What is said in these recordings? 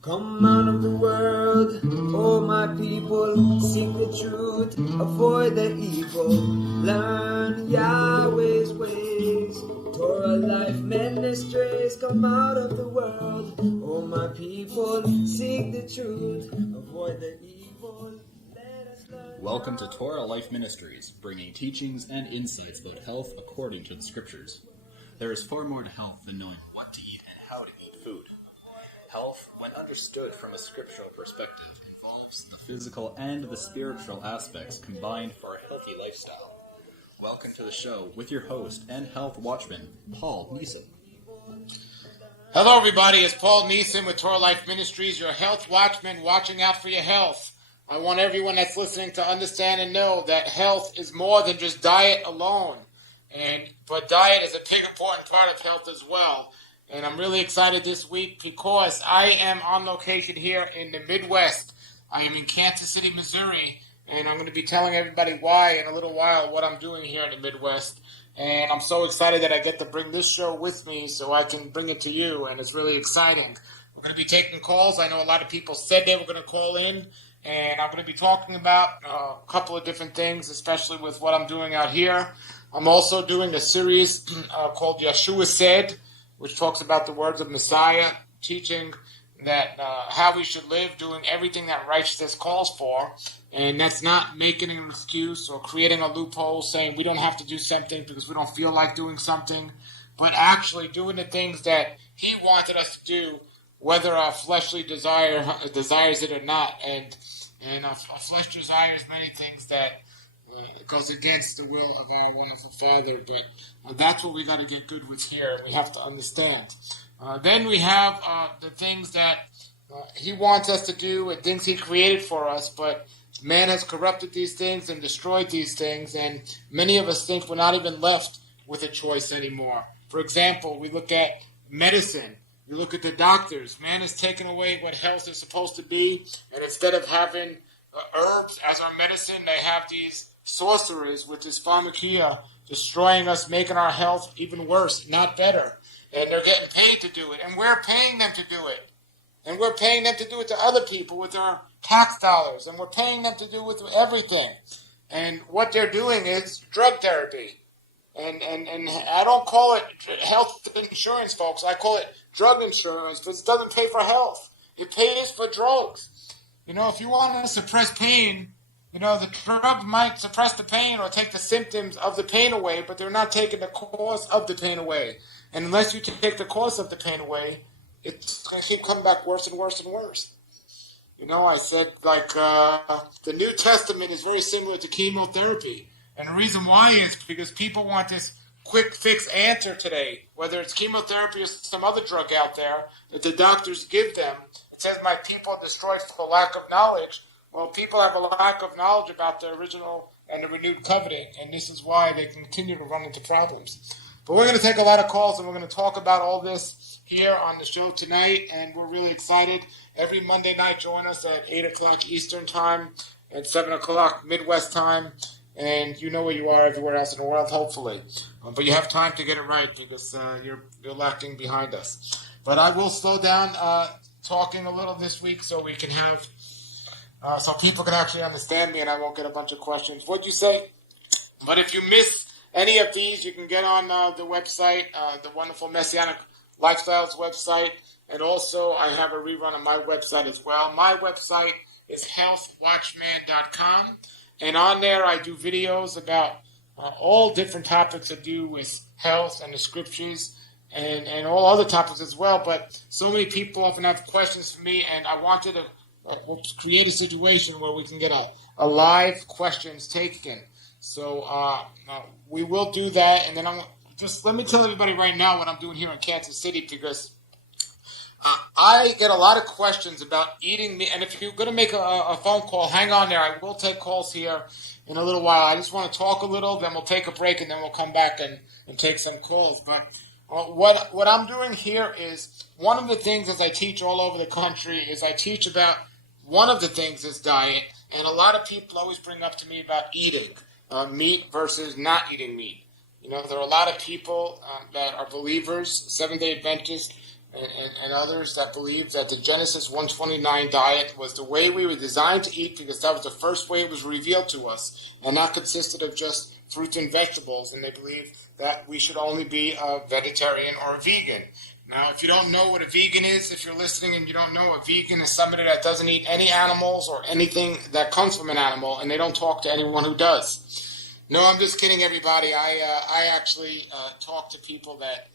Come out of the world, oh my people, seek the truth, avoid the evil, learn Yahweh's ways. Torah Life Ministries, come out of the world, oh my people, seek the truth, avoid the evil. Welcome to Torah Life Ministries, bringing teachings and insights about health according to the Scriptures. There is far more to health than knowing what to eat and how to eat food. Health, when understood from a scriptural perspective, involves the physical and the spiritual aspects combined for a healthy lifestyle. Welcome to the show with your host and health watchman, Paul Nison. Hello everybody, it's Paul Nison with Torah Life Ministries, your health watchman watching out for your health. I want everyone that's listening to understand and know that health is more than just diet alone. But diet is a big important part of health as well. And I'm really excited this week because I am on location here in the Midwest. I am in Kansas City, Missouri, and I'm going to be telling everybody why in a little while what I'm doing here in the Midwest. And I'm so excited that I get to bring this show with me so I can bring it to you, and it's really exciting. We're going to be taking calls. I know a lot of people said they were going to call in, and I'm going to be talking about a couple of different things, especially with what I'm doing out here. I'm also doing a series called Yeshua Said, which talks about the words of Messiah, teaching that how we should live, doing everything that righteousness calls for. And that's not making an excuse or creating a loophole saying we don't have to do something because we don't feel like doing something, but actually doing the things that he wanted us to do, whether our fleshly desires it or not. And our flesh desires many things that goes against the will of our wonderful Father, but that's what we got to get good with here. We have to understand. Then we have the things that he wants us to do and things he created for us, but man has corrupted these things and destroyed these things, and many of us think we're not even left with a choice anymore. For example, we look at medicine. We look at the doctors. Man has taken away what health is supposed to be, and instead of having herbs as our medicine, they have these sorcerers with this pharmakia destroying us, making our health even worse, not better. And they're getting paid to do it, and we're paying them to do it. And we're paying them to do it to other people with our tax dollars, and we're paying them to do it with everything. And what they're doing is drug therapy. And I don't call it health insurance, folks. I call it drug insurance because it doesn't pay for health. It pays for drugs. You know, if you want to suppress pain, you know, the drug might suppress the pain or take the symptoms of the pain away, but they're not taking the cause of the pain away. And unless you take the cause of the pain away, it's going to keep coming back worse and worse and worse. You know, I said, the New Testament is very similar to chemotherapy. And the reason why is because people want this quick fix answer today, whether it's chemotherapy or some other drug out there that the doctors give them. It says, my people are destroyed for the lack of knowledge. Well, people have a lack of knowledge about the original and the renewed covenant, and this is why they continue to run into problems. But we're going to take a lot of calls, and we're going to talk about all this here on the show tonight, and we're really excited. Every Monday night, join us at 8 o'clock Eastern Time and 7 o'clock Midwest Time, and you know where you are everywhere else in the world, hopefully. But you have time to get it right because you're lacking behind us. But I will slow down talking a little this week so we can have so people can actually understand me and I won't get a bunch of questions. What'd you say? But if you miss any of these, you can get on the website, the wonderful Messianic Lifestyles website, and also I have a rerun on my website as well. My website is healthwatchman.com, and on there I do videos about all different topics that do with health and the scriptures and all other topics as well. But so many people often have questions for me, and I wanted to create a situation where we can get a live questions taken. So we will do that, and then let me tell everybody right now what I'm doing here in Kansas City, because I get a lot of questions about eating meat. And if you're going to make a phone call, hang on there. I will take calls here in a little while. I just want to talk a little, then we'll take a break, and then we'll come back and take some calls. But what I'm doing here is one of the things as I teach all over the country is I teach about one of the things is diet. And a lot of people always bring up to me about eating meat versus not eating meat. You know, there are a lot of people that are believers, Seventh-day Adventists, and others that believe that the Genesis 1:29 diet was the way we were designed to eat because that was the first way it was revealed to us, and not consisted of just fruits and vegetables. And they believe that we should only be a vegetarian or a vegan. Now, if you don't know what a vegan is, if you're listening and you don't know, a vegan is somebody that doesn't eat any animals or anything that comes from an animal, and they don't talk to anyone who does. No, I'm just kidding, everybody. I actually talk to people that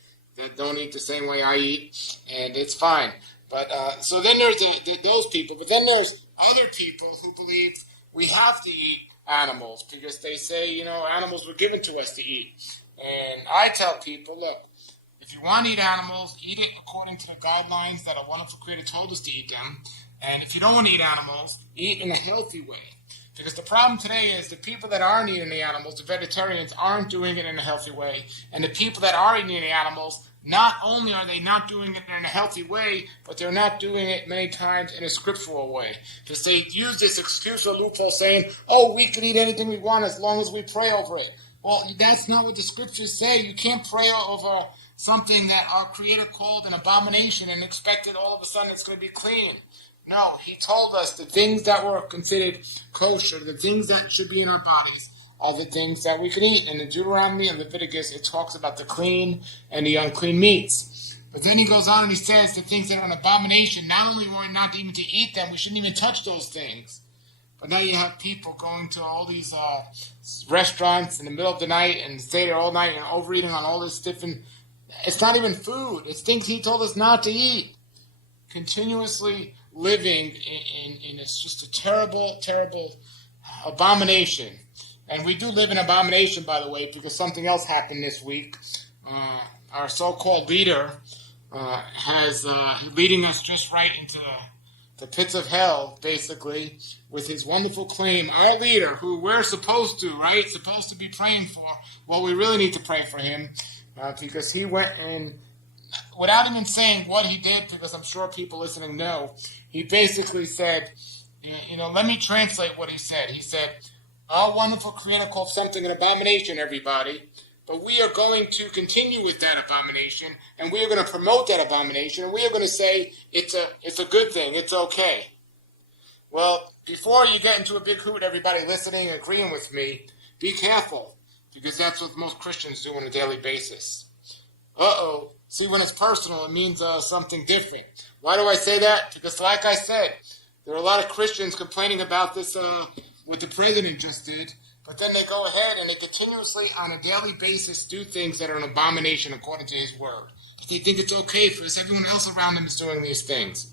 don't eat the same way I eat, and it's fine. But so then there's those people, but then there's other people who believe we have to eat animals because they say, animals were given to us to eat. And I tell people, look, if you want to eat animals, eat it according to the guidelines that a wonderful Creator told us to eat them. And if you don't want to eat animals, eat in a healthy way. Because the problem today is the people that aren't eating the animals, the vegetarians, aren't doing it in a healthy way. And the people that are eating the animals, not only are they not doing it in a healthy way, but they're not doing it many times in a scriptural way. Because they use this excuse or loophole saying, we can eat anything we want as long as we pray over it. Well, that's not what the scriptures say. You can't pray over something that our Creator called an abomination and expect it all of a sudden it's going to be clean. No, He told us the things that were considered kosher, the things that should be in our bodies, are the things that we can eat. And in Deuteronomy and Leviticus, it talks about the clean and the unclean meats. But then He goes on and He says the things that are an abomination, not only are we not even to eat them, we shouldn't even touch those things. But now you have people going to all these restaurants in the middle of the night and stay there all night and overeating on all this different. It's not even food. It's things He told us not to eat. Continuously living in it's just a terrible, terrible abomination. And we do live in abomination, by the way, because something else happened this week. Our so-called leader has leading us just right into the pits of hell, basically, with his wonderful claim. Our leader, who we're supposed to be praying for. Well, we really need to pray for him because he went and, without even saying what he did, because I'm sure people listening know, he basically said, let me translate what he said. He said, our wonderful Creator called something an abomination, everybody, but we are going to continue with that abomination, and we are going to promote that abomination, and we are going to say it's a good thing, it's okay. Well, before you get into a big hoot, everybody listening, agreeing with me, be careful, because that's what most Christians do on a daily basis. See, when it's personal, it means something different. Why do I say that? Because like I said, there are a lot of Christians complaining about this, what the president just did, but then they go ahead and they continuously, on a daily basis, do things that are an abomination according to His word. But they think it's okay because everyone else around them is doing these things.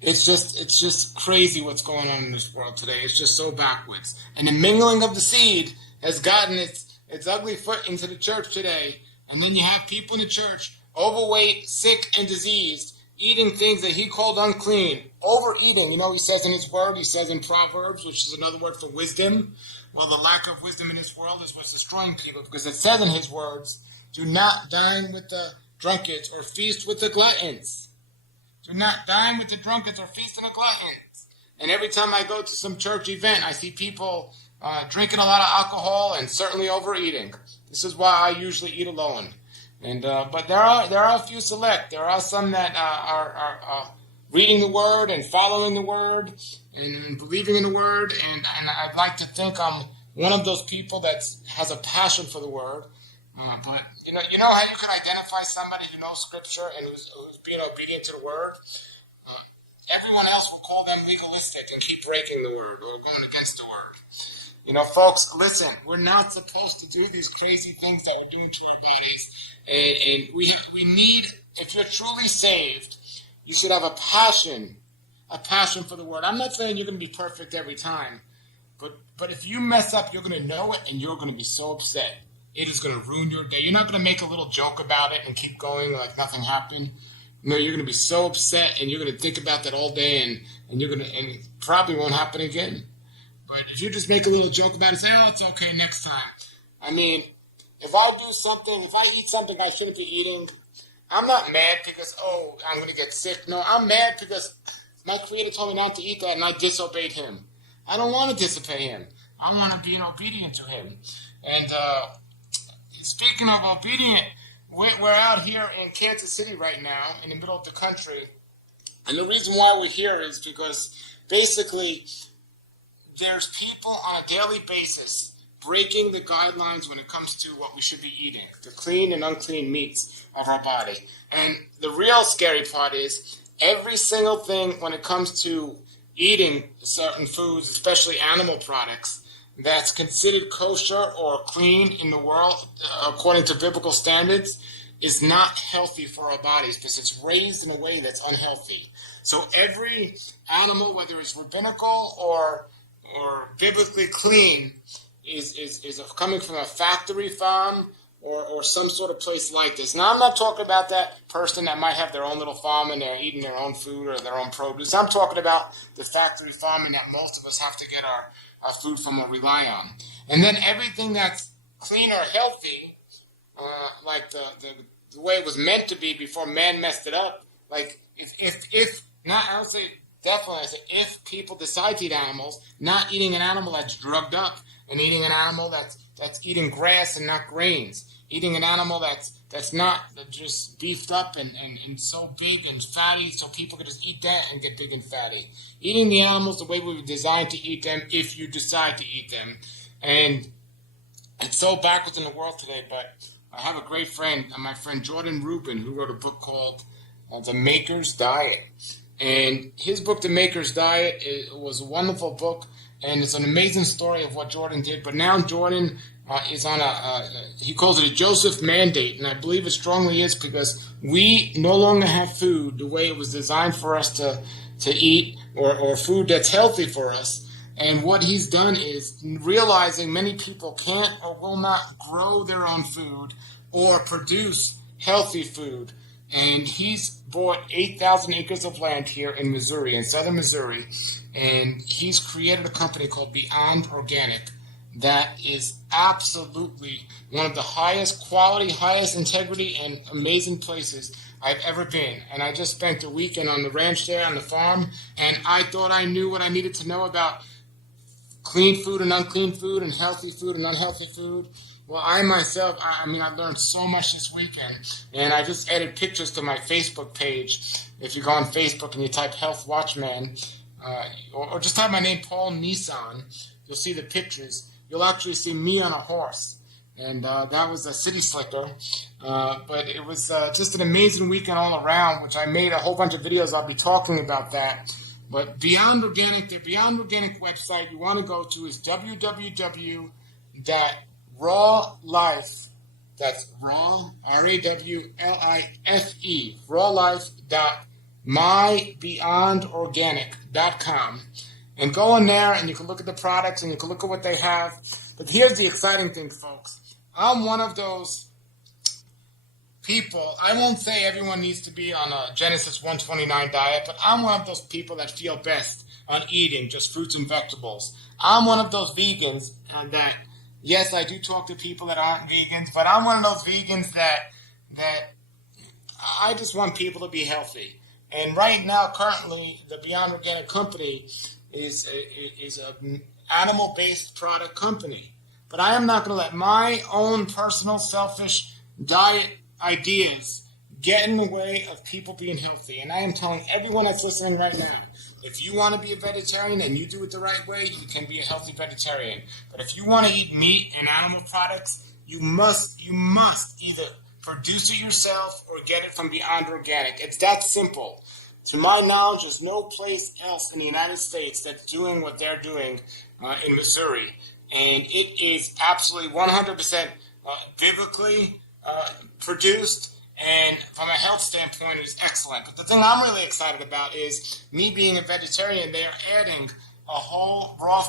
It's just crazy what's going on in this world today. It's just so backwards. And the mingling of the seed has gotten its ugly foot into the church today. And then you have people in the church, overweight, sick, and diseased, eating things that He called unclean. Overeating, He says in His word, He says in Proverbs, which is another word for wisdom. Well, the lack of wisdom in this world is what's destroying people, because it says in His words, do not dine with the drunkards or feast with the gluttons. Do not dine with the drunkards or feast with the gluttons. And every time I go to some church event, I see people drinking a lot of alcohol and certainly overeating. This is why I usually eat alone. And but there are a few select. There are some that are reading the Word and following the Word and believing in the Word. And I'd like to think I'm one of those people that has a passion for the Word. But you know how you can identify somebody who knows Scripture and who's being obedient to the Word. Everyone else will call them legalistic and keep breaking the Word or going against the Word. Folks, listen, we're not supposed to do these crazy things that we're doing to our bodies. And we need, if you're truly saved, you should have a passion for the Word. I'm not saying you're going to be perfect every time, but if you mess up, you're going to know it and you're going to be so upset. It is going to ruin your day. You're not going to make a little joke about it and keep going like nothing happened. No, you're going to be so upset and you're going to think about that all day and it probably won't happen again. But if you just make a little joke about it and say, it's okay next time. I mean, if I eat something I shouldn't be eating, I'm not mad because, I'm going to get sick. No, I'm mad because my Creator told me not to eat that and I disobeyed Him. I don't want to disobey Him. I want to be obedient to Him. And speaking of obedient, we're out here in Kansas City right now, in the middle of the country. And the reason why we're here is because basically there's people on a daily basis breaking the guidelines when it comes to what we should be eating, the clean and unclean meats of our body. And the real scary part is every single thing when it comes to eating certain foods, especially animal products, that's considered kosher or clean in the world, according to biblical standards, is not healthy for our bodies because it's raised in a way that's unhealthy. So every animal, whether it's rabbinical or biblically clean, is coming from a factory farm or some sort of place like this. Now, I'm not talking about that person that might have their own little farm and they're eating their own food or their own produce. I'm talking about the factory farming that most of us have to get our food from or rely on. And then everything that's clean or healthy, like the way it was meant to be before man messed it up, like if not, I would say definitely, I say if people decide to eat animals, not eating an animal that's drugged up, and eating an animal that's eating grass and not grains, eating an animal that's not just beefed up and so big and fatty so people can just eat that and get big and fatty. Eating the animals the way we were designed to eat them if you decide to eat them. And it's so backwards in the world today, but I have a great friend, my friend Jordan Rubin, who wrote a book called The Maker's Diet. And his book, The Maker's Diet, was a wonderful book. And it's an amazing story of what Jordan did. But now Jordan is on he calls it a Joseph mandate. And I believe it strongly is because we no longer have food the way it was designed for us to eat or food that's healthy for us. And what he's done is realizing many people can't or will not grow their own food or produce healthy food. And he's bought 8,000 acres of land here in Missouri, in southern Missouri, and he's created a company called Beyond Organic that is absolutely one of the highest quality, highest integrity, and amazing places I've ever been. And I just spent a weekend on the ranch there, on the farm, and I thought I knew what I needed to know about clean food and unclean food and healthy food and unhealthy food. Well, I myself, I learned so much this weekend, and I just added pictures to my Facebook page. If you go on Facebook and you type Health Watchman, or just type my name, Paul Nison, you'll see the pictures. You'll actually see me on a horse, and that was a city slicker. But it was just an amazing weekend all around, which I made a whole bunch of videos. I'll be talking about that. But Beyond Organic, the Beyond Organic website you want to go to is www.rawlife, that's raw, RAWLIFE, rawlife.mybeyondorganic.com. And go in there and you can look at the products and you can look at what they have. But here's the exciting thing, folks. I'm one of those people. I won't say everyone needs to be on a Genesis 129 diet, but I'm one of those people that feel best on eating just fruits and vegetables. I'm one of those vegans that, yes, I do talk to people that aren't vegans, but I'm one of those vegans that I just want people to be healthy. And right now, currently, the Beyond Organic company is an animal-based product company. But I am not going to let my own personal selfish diet ideas get in the way of people being healthy. And I am telling everyone that's listening right now, if you want to be a vegetarian and you do it the right way, you can be a healthy vegetarian. But if you want to eat meat and animal products, you must either produce it yourself or get it from Beyond Organic. It's that simple. To my knowledge, there's no place else in the United States that's doing what they're doing in Missouri. And it is absolutely 100% biblically produced, and from a health standpoint, it's excellent. But the thing I'm really excited about is me being a vegetarian. They are adding a whole raw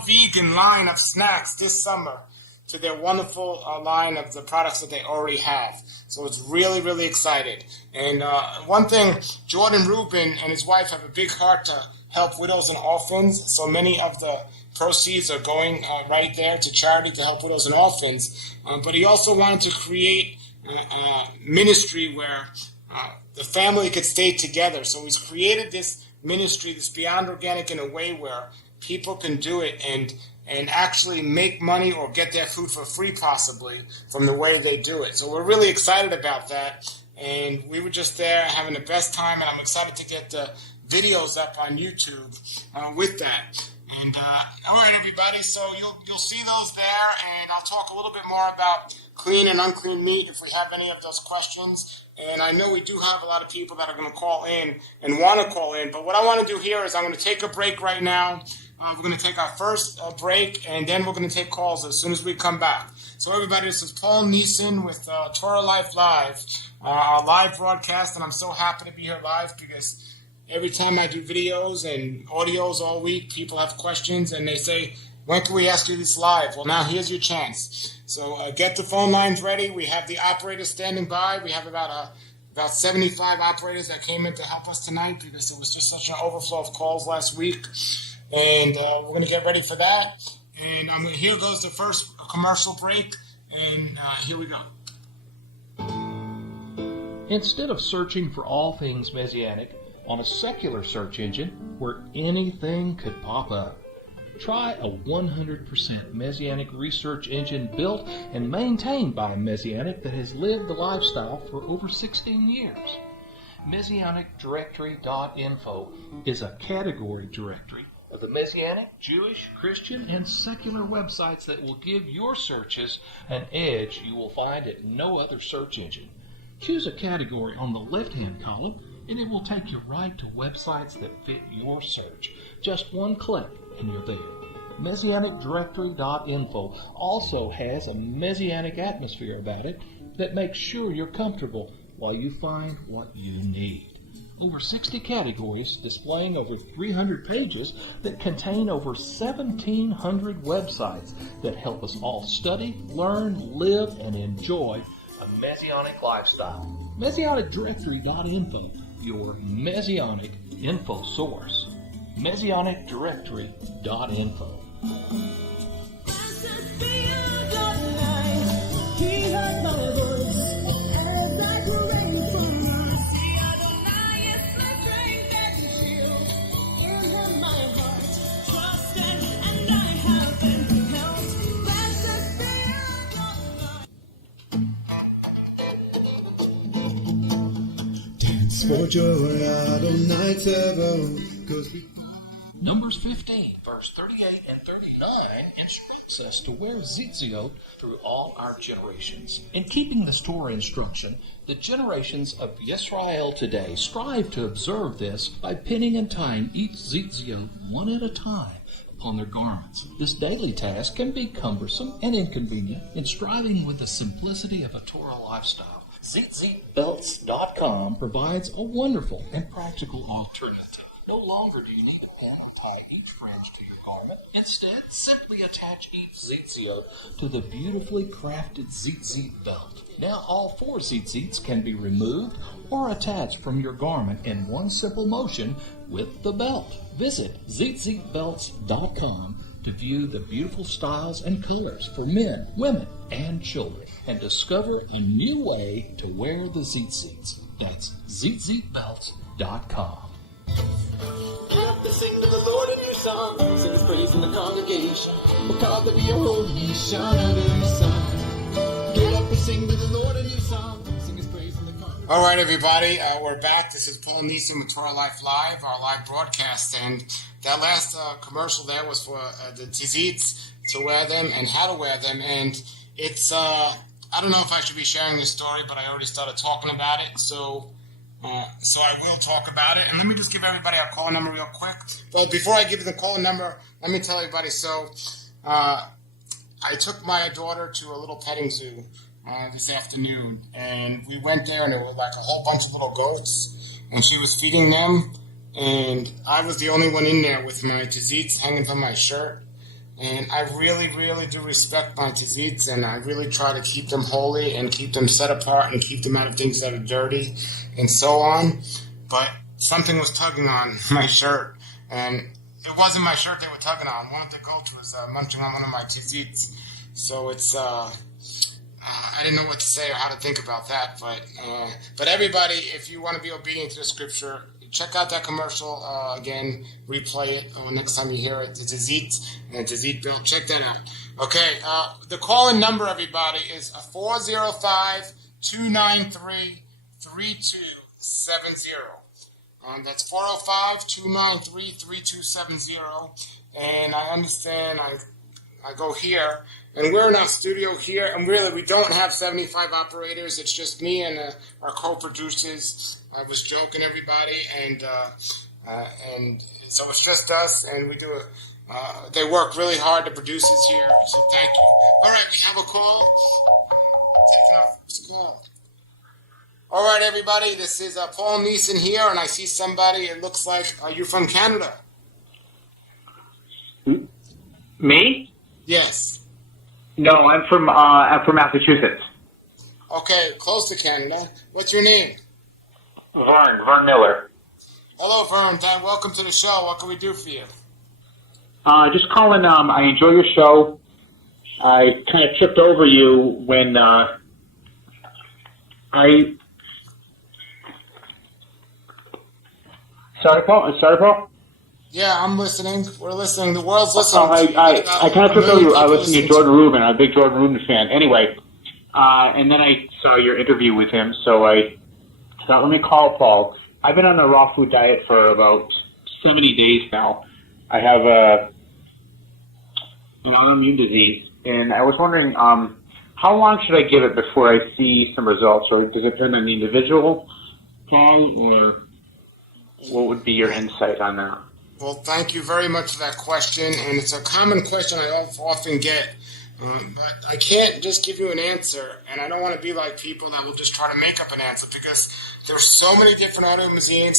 vegan line of snacks this summer to their wonderful line of the products that they already have. So it's really, really excited. And one thing, Jordan Rubin and his wife have a big heart to help widows and orphans. So many of the proceeds are going right there to charity to help widows and orphans. But he also wanted to create a ministry where the family could stay together. So he's created this ministry, this Beyond Organic, in a way where people can do it and and actually make money or get their food for free possibly from the way they do it. So we're really excited about that, and we were just there having the best time, and I'm excited to get the videos up on YouTube with that. And all right, everybody, so you'll see those there, and I'll talk a little bit more about clean and unclean meat if we have any of those questions. And I know we do have a lot of people that are going to call in and want to call in, but what I want to do here is I'm going to take a break right now. We're going to take our first break, and then we're going to take calls as soon as we come back. So everybody, this is Paul Nison with Torah Life Live, our live broadcast, and I'm so happy to be here live because every time I do videos and audios all week, people have questions and they say, when can we ask you this live? Well, now here's your chance. So get the phone lines ready. We have the operators standing by. We have about 75 operators that came in to help us tonight because it was just such an overflow of calls last week. And we're going to get ready for that. And here goes the first commercial break. And here we go. Instead of searching for all things Messianic on a secular search engine where anything could pop up, try a 100% Messianic research engine built and maintained by a Messianic that has lived the lifestyle for over 16 years. MessianicDirectory.info is a category directory of the Messianic, Jewish, Christian, and secular websites that will give your searches an edge you will find at no other search engine. Choose a category on the left-hand column, and it will take you right to websites that fit your search. Just one click, and you're there. MessianicDirectory.info also has a Messianic atmosphere about it that makes sure you're comfortable while you find what you need. Over 60 categories displaying over 300 pages that contain over 1,700 websites that help us all study, learn, live, and enjoy a Messianic lifestyle. MessianicDirectory.info, your Messianic info source. MessianicDirectory.info. For joy, Adonai Tevot, 'cause we... Numbers 15, verse 38 and 39 instructs us to wear tzitzit through all our generations. In keeping this Torah instruction, the generations of Yisrael today strive to observe this by pinning and tying each tzitzit one at a time upon their garments. This daily task can be cumbersome and inconvenient in striving with the simplicity of a Torah lifestyle. ZZBelts.com provides a wonderful and practical alternative. No longer do you need to pin or tie each fringe to your garment. Instead, simply attach each tzitzit to the beautifully crafted tzitzit belt. Now all 4 tzitzits can be removed or attached from your garment in one simple motion with the belt. Visit ZZBelts.com to view the beautiful styles and colors for men, women, and children, and discover a new way to wear the tzitzits. That's ZZBelts.com. Get up and sing to the Lord a new song. Sing his praise in the congregation. We're called to be a holy nation under the sun. Get up and sing to the Lord a new song. Sing his praise in the congregation. All right, everybody, we're back. This is Paul Nison with Torah Life Live, our live broadcast, and that last commercial there was for the tzitzits, to wear them and how to wear them, and it's, I don't know if I should be sharing this story, but I already started talking about it, so I will talk about it. And let me just give everybody our call number real quick. Well, before I give you the call number, let me tell everybody, so I took my daughter to a little petting zoo this afternoon, and we went there, and there were like a whole bunch of little goats, and she was feeding them, and I was the only one in there with my tzitzits hanging from my shirt. And I really, really do respect my tzitzits, and I really try to keep them holy and keep them set apart and keep them out of things that are dirty and so on. But something was tugging on my shirt, and it wasn't my shirt they were tugging on. One of the goats was munching on one of my tzitzits. So it's, I didn't know what to say or how to think about that. But everybody, if you want to be obedient to the scripture, check out that commercial again. Replay it next time you hear it. It's Zit Bill. Check that out. Okay. The call-in number, everybody, is 405-293-3270. That's 405-293-3270. And I understand I go here, and we're in our studio here, and really we don't have 75 operators. It's just me and our co-producers. I was joking, everybody, and so it's just us, and we do it. They work really hard, the producers here, so thank you. All right, we have a call. Taking our first call. All right, everybody, this is Paul Nison here, and I see somebody, it looks like, are you from Canada? Me? Yes. No, I'm from Massachusetts. Okay, close to Canada. What's your name? Vern Miller. Hello, Vern. Welcome to the show. What can we do for you? Just calling. I enjoy your show. I kind of tripped over you when Sorry, Paul. Yeah, I'm listening. We're listening. The world's listening. I kind of tripped over you. I was listening to Jordan Rubin. I'm a big Jordan Rubin fan. Anyway, and then I saw your interview with him, so I thought, let me call Paul. I've been on a raw food diet for about 70 days now. I have an autoimmune disease, and I was wondering, how long should I give it before I see some results, or does it depend on the individual, Paul, or what would be your insight on that? Well, thank you very much for that question, and it's a common question I often get. But I can't just give you an answer, and I don't want to be like people that will just try to make up an answer, because there's so many different autoimmune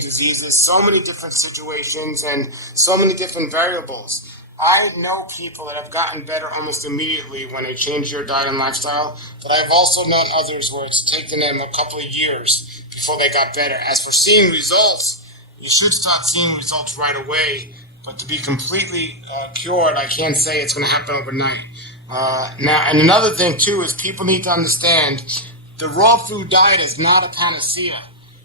diseases, so many different situations, and so many different variables. I know people that have gotten better almost immediately when they change their diet and lifestyle, but I've also known others where it's taken them a couple of years before they got better. As for seeing results, you should start seeing results right away. But to be completely cured, I can't say it's going to happen overnight. Now, and another thing, too, is people need to understand the raw food diet is not a panacea.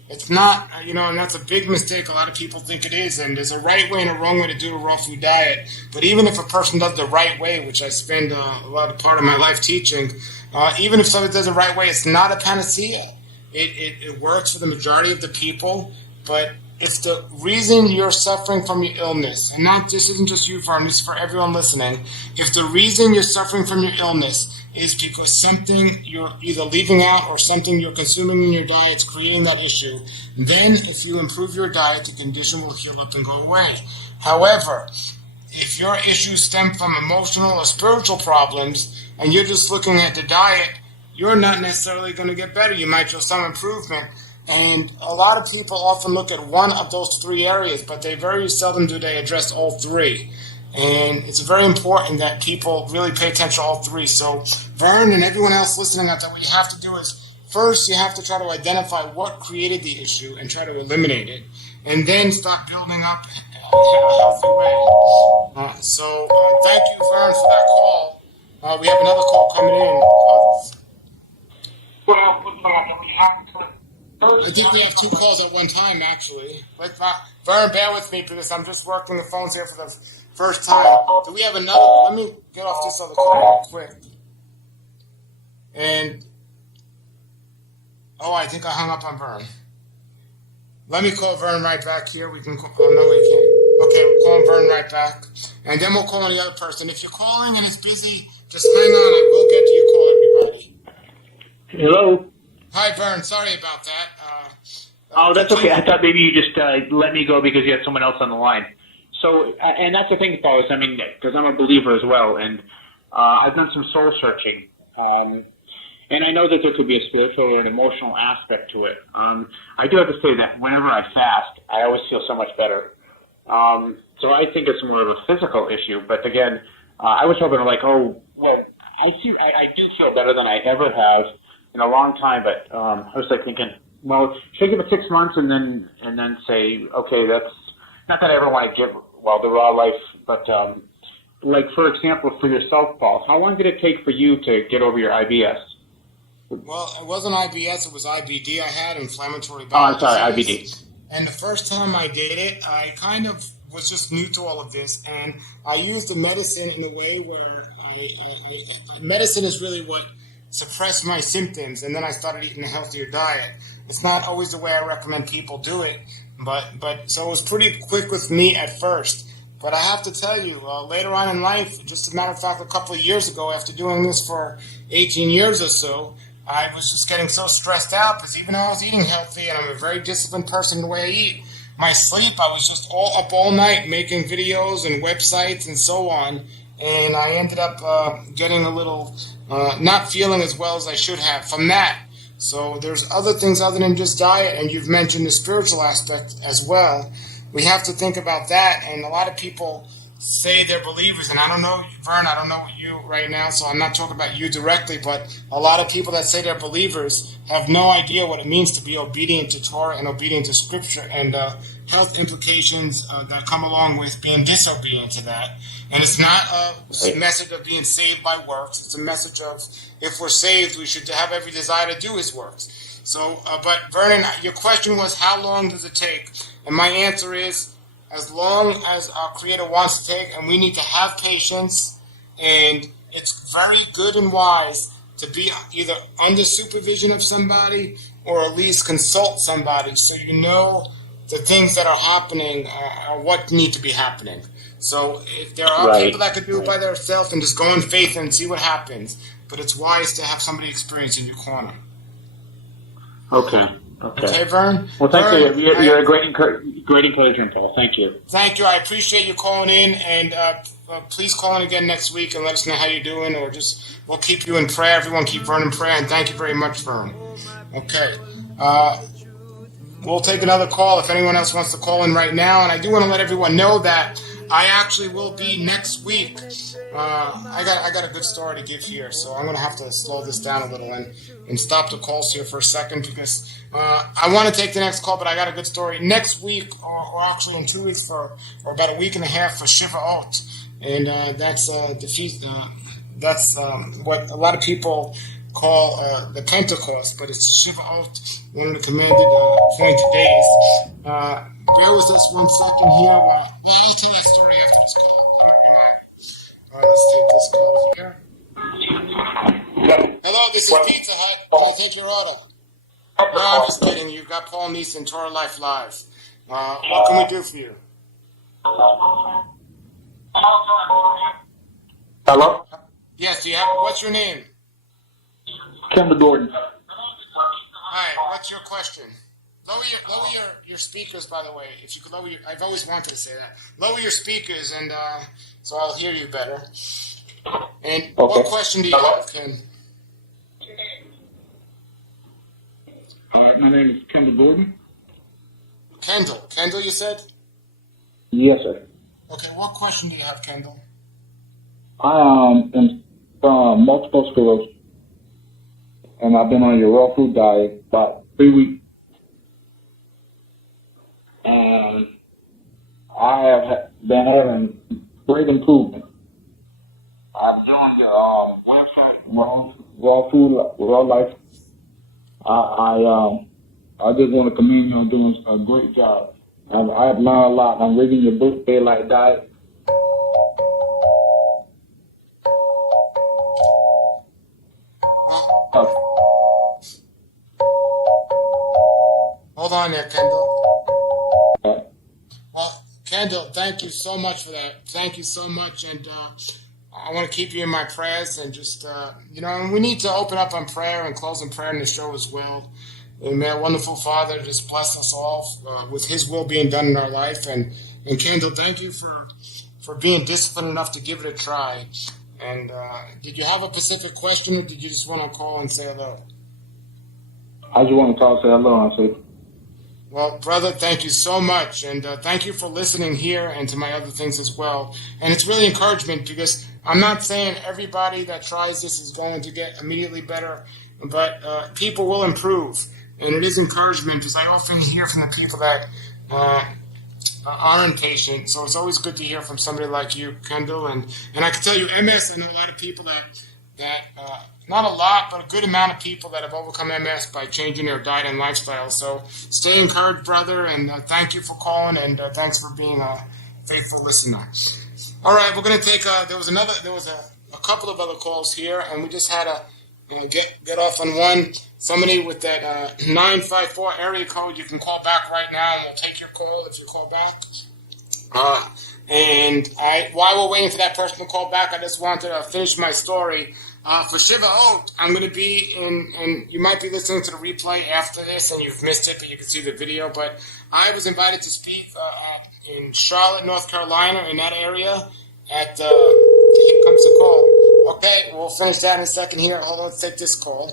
It's not, and that's a big mistake. A lot of people think it is, and there's a right way and a wrong way to do a raw food diet. But even if a person does the right way, which I spend a lot of part of my life teaching, even if somebody does the right way, it's not a panacea. It works for the majority of the people, but it's the reason you're suffering from your illness, and this isn't just you, Vern, this is for everyone listening. If the reason you're suffering from your illness is because something you're either leaving out or something you're consuming in your diet is creating that issue, then if you improve your diet, the condition will heal up and go away. However, if your issues stem from emotional or spiritual problems, and you're just looking at the diet, you're not necessarily going to get better. You might show some improvement. And a lot of people often look at one of those three areas, but they very seldom do they address all three. And it's very important that people really pay attention to all three. So Vern and everyone else listening out there, what you have to do is, first you have to try to identify what created the issue and try to eliminate it. And then start building up in a healthy way. Thank you, Vern, for that call. We have another call coming in. I think we have two calls at one time, actually. Vern, bear with me, because I'm just working the phones here for the first time. Do we have another? Let me get off this other call real quick. I think I hung up on Vern. Let me call Vern right back here. We can call, no, we can't. Okay, we'll call Vern right back. And then we'll call on the other person. If you're calling and it's busy, just hang on. I will get to your call, everybody. Hello? Hi, Vern. Sorry about that. That's okay. I thought maybe you just let me go because you had someone else on the line. So, and that's the thing, Paul, because I'm a believer as well, and I've done some soul searching. And I know that there could be a spiritual or an emotional aspect to it. I do have to say that whenever I fast, I always feel so much better. So I think it's more of a physical issue. But again, I was hoping I do feel better than I ever have in a long time. But I was thinking, well, should I give it 6 months and then say, okay, that's not that I ever want to give the raw life, but for example, for yourself, Paul, how long did it take for you to get over your IBS? Well, it wasn't IBS, it was IBD. I had inflammatory bowel Oh, sorry, disease. IBD. And the first time I did it, I kind of was just new to all of this, and I used the medicine in a way where medicine is really what suppressed my symptoms, and then I started eating a healthier diet. It's not always the way I recommend people do it, but so it was pretty quick with me at first. But I have to tell you, later on in life, just a matter of fact, a couple of years ago, after doing this for 18 years or so, I was just getting so stressed out because even though I was eating healthy and I'm a very disciplined person the way I eat, my sleep, I was just up all night making videos and websites and so on. And I ended up getting a little, not feeling as well as I should have from that. So there's other things other than just diet, and you've mentioned the spiritual aspect as well. We have to think about that, and a lot of people say they're believers, and I don't know, Vern, I don't know you right now, so I'm not talking about you directly, but a lot of people that say they're believers have no idea what it means to be obedient to Torah and obedient to Scripture, and health implications that come along with being disobedient to that. And it's not a message of being saved by works. It's a message of if we're saved, we should have every desire to do His works. So, but Vernon, your question was how long does it take? And my answer is as long as our Creator wants to take, and we need to have patience, and it's very good and wise to be either under supervision of somebody or at least consult somebody so you know the things that are happening are what need to be happening. So if there are people that could do it by themselves and just go in faith and see what happens, but it's wise to have somebody experienced in your corner. Okay, Vern? Well, thank you. You're a great encouragement, Paul. Thank you. Thank you. I appreciate you calling in, and please call in again next week and let us know how you're doing, or just we'll keep you in prayer. Everyone keep Vern in prayer, and thank you very much, Vern. Okay. We'll take another call if anyone else wants to call in right now, and I do want to let everyone know that I actually will be next week. I got a good story to give here, so I'm going to have to slow this down a little and stop the calls here for a second because I want to take the next call, but I got a good story. Next week, or actually in 2 weeks, or about a week and a half for Shivaot, and that's the feast. That's what a lot of people call the Pentecost, but it's Shivaot, one of the commanded 22 days. Bear with us 1 second here. I'll tell that story after this call. Let's take this call here. Hello, this is Pizza Hut. Can I take your order? No, I'm just kidding. You've got Paul Nison, Torah Life Live. What can we do for you? Hello? Yes, what's your name? Kendall Gordon. Hi, what's your question? Lower your speakers, by the way. If you could lower your... I've always wanted to say that. Lower your speakers, and so I'll hear you better. And what question do you have, Ken? My name is Kendall Gordon. Kendall, you said? Yes, sir. Okay, what question do you have, Kendall? I am from multiple sclerosis, and I've been on your raw food diet about 3 weeks. And I have been having great improvement. I've joined your website, Raw Food, Raw Life. I just want to commend you on doing a great job. I've learned a lot. I'm reading your book, Daylight Diet. Hold on there, Kendall. Well, Kendall, thank you so much for that. Thank you so much, and I want to keep you in my prayers, and just, and we need to open up on prayer and close in prayer in the show as well. And may our wonderful Father just bless us all with His will being done in our life. And Kendall, thank you for being disciplined enough to give it a try. And did you have a specific question, or did you just want to call and say hello? I just want to call and say hello, and say. Well, brother, thank you so much, and thank you for listening here and to my other things as well. And it's really encouragement, because I'm not saying everybody that tries this is going to get immediately better, but people will improve. And it is encouragement, because I often hear from the people that are impatient. So it's always good to hear from somebody like you, Kendall. And I can tell you, MS, I know a lot of people that that not a lot, but a good amount of people that have overcome MS by changing their diet and lifestyle. So stay encouraged, brother, and thank you for calling, and thanks for being a faithful listener. All right, we're going to take. There was a couple of other calls here, and we just had to get off on one. Somebody with that 954 area code, you can call back right now, and we'll take your call if you call back. While we're waiting for that person to call back, I just wanted to finish my story. For Shiva Oat, I'm going to be and you might be listening to the replay after this, and you've missed it, but you can see the video. But I was invited to speak in Charlotte, North Carolina, in that area. Here comes the call. Okay, we'll finish that in a second here. Hold on, let's take this call.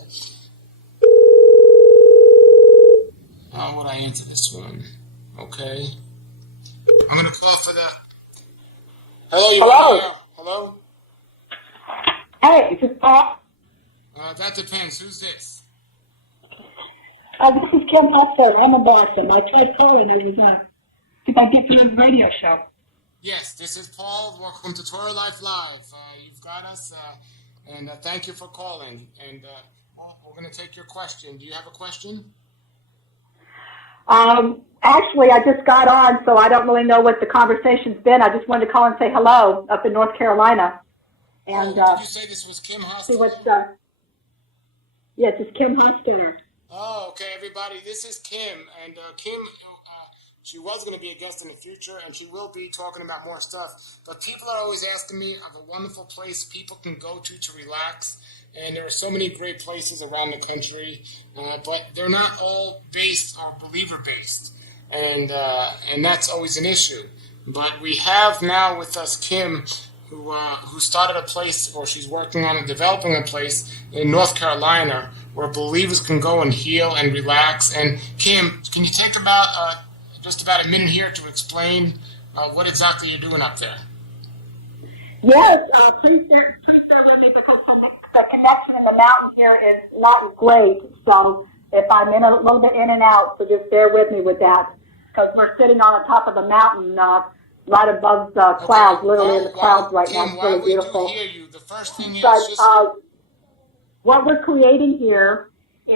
How would I answer this one? Okay. I'm going to call for the... Hello? Hello? Hey, is this Paul? That depends. Who's this? This is Kim Hustler. I'm a Boston. I tried calling. I was did I get you on the radio show? Yes, this is Paul. Welcome to Torah Life Live. You've got us, and thank you for calling. And we're going to take your question. Do you have a question? Actually, I just got on, so I don't really know what the conversation's been. I just wanted to call and say hello up in North Carolina. And did you say this was Kim Hustler? See what's yes, it's Kim Hustler. Oh, okay, everybody. This is Kim, and Kim, she was going to be a guest in the future, and she will be talking about more stuff. But people are always asking me of a wonderful place people can go to relax. And there are so many great places around the country, but they're not all based or believer-based. And that's always an issue. But we have now with us Kim, who started a place, or she's working on developing a place in North Carolina where believers can go and heal and relax. And Kim, can you take just about a minute here to explain what exactly you're doing up there? Yes, please bear with me because the connection in the mountain here is not great. So if I'm in a little bit in and out, so just bear with me with that because we're sitting on the top of the mountain, right above the clouds, literally in the clouds right now. It's really beautiful. Hear you. The first thing is what we're creating here is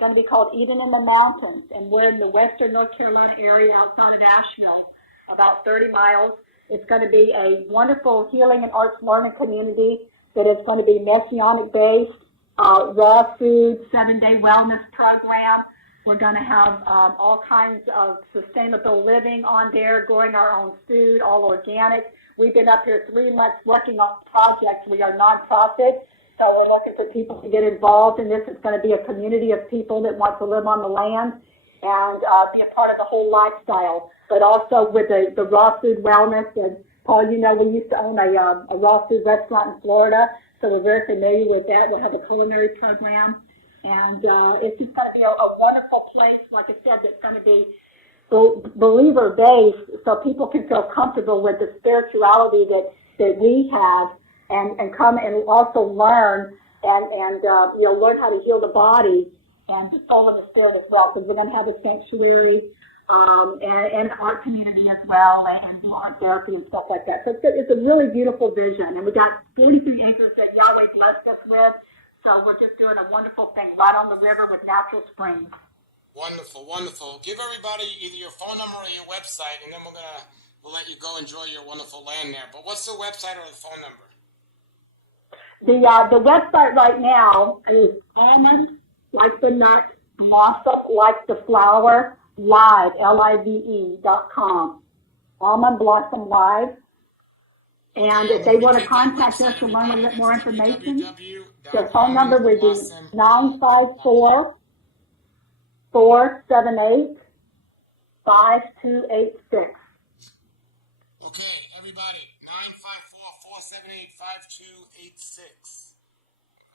going to be called Eden in the Mountains, and we're in the western North Carolina area outside of Asheville, about 30 miles. It's going to be a wonderful healing and arts learning community that is going to be messianic-based, raw food, 7-day wellness program. We're going to have all kinds of sustainable living on there, growing our own food, all organic. We've been up here 3 months working on projects. We are nonprofit, so we're looking for people to get involved in this. It's going to be a community of people that want to live on the land and be a part of the whole lifestyle, but also with the raw food wellness. And Paul, you know, we used to own a raw food restaurant in Florida, so we're very familiar with that. We'll have a culinary program, and it's just going to be a wonderful place, like I said, that's going to be believer-based, so people can feel comfortable with the spirituality that we have, and come and also learn and learn how to heal the body and the soul and the spirit as well, because we're going to have a sanctuary and an art community as well, and do art therapy and stuff like that. So it's a really beautiful vision, and we got 43 acres that Yahweh blessed us with, so we're just doing a wonderful thing right on the river with natural springs. Wonderful, wonderful. Give everybody either your phone number or your website, and then we'll let you go enjoy your wonderful land there. But what's the website or the phone number? The website right now is almond, like the nut, blossom, like the flower, live, live.com. Almond Blossom Live. And if they want to contact us to learn a little bit more information, the phone number would be 954 478 5286. Okay, everybody, 954-478-5286.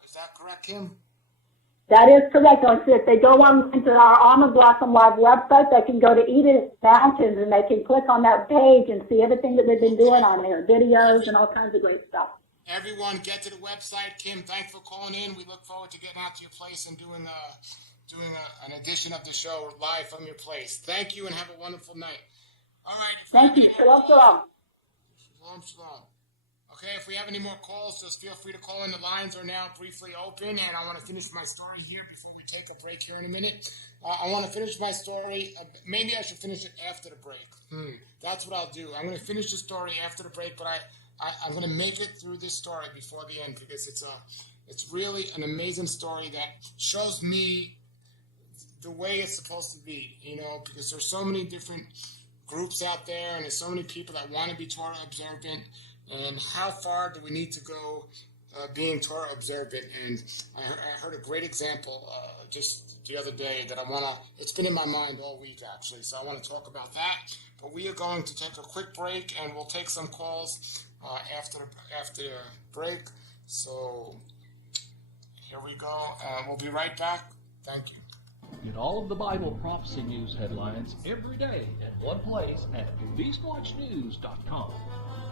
Is that correct, Kim? That is correct. If they go on to our Almond Blossom Live website, they can go to Eden Mountains and they can click on that page and see everything that they've been doing on there, videos and all kinds of great stuff. Everyone, get to the website. Kim, thanks for calling in. We look forward to getting out to your place and doing an edition of the show live from your place. Thank you and have a wonderful night. All right. Thank you. Shalom, shalom. Shalom, shalom. Okay, if we have any more calls, just feel free to call in. The lines are now briefly open, and I want to finish my story here before we take a break here in a minute. I want to finish my story. Maybe I should finish it after the break. That's what I'll do. I'm going to finish the story after the break, but I'm going to make it through this story before the end because it's really an amazing story that shows me the way it's supposed to be, because there's so many different groups out there, and there's so many people that want to be Torah observant. And how far do we need to go being Torah observant? And I heard a great example just the other day that it's been in my mind all week actually, so I want to talk about that. But we are going to take a quick break, and we'll take some calls after the break. So here we go. We'll be right back. Thank you. Get all of the Bible prophecy news headlines every day at one place at BeastWatchNews.com.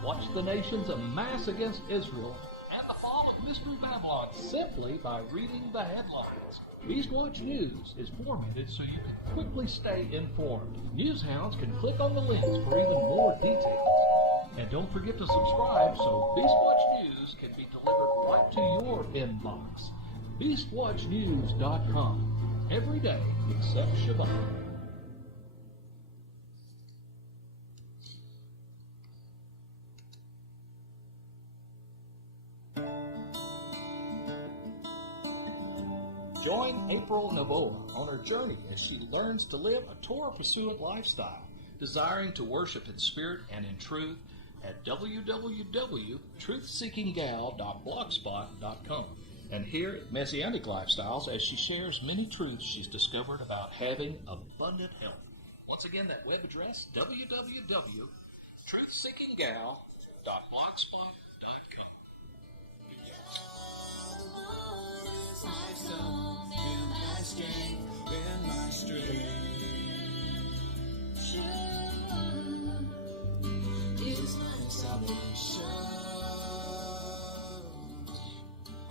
Watch the nations amass against Israel and the fall of Mystery Babylon simply by reading the headlines. BeastWatch News is formatted so you can quickly stay informed. Newshounds can click on the links for even more details. And don't forget to subscribe so BeastWatch News can be delivered right to your inbox. BeastWatchNews.com. Every day except Shabbat. Join April Navoa on her journey as she learns to live a Torah-pursuant lifestyle, desiring to worship in spirit and in truth at www.truthseekinggal.blogspot.com. And here at Messianic Lifestyles, as she shares many truths she's discovered about having abundant health. Once again, that web address,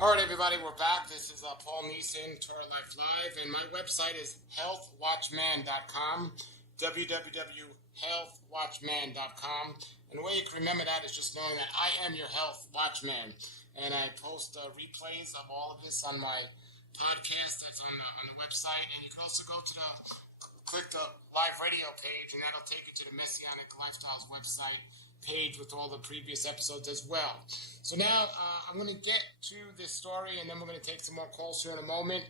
All right, everybody, we're back. This is Paul Nison, Torah Life Live, and my website is healthwatchman.com, www.healthwatchman.com. And the way you can remember that is just knowing that I am your health watchman. And I post replays of all of this on my podcast that's on the website. And you can also go to click the live radio page, and that'll take you to the Messianic Lifestyles website page with all the previous episodes as well. So now I'm going to get to this story, and then we're going to take some more calls here in a moment.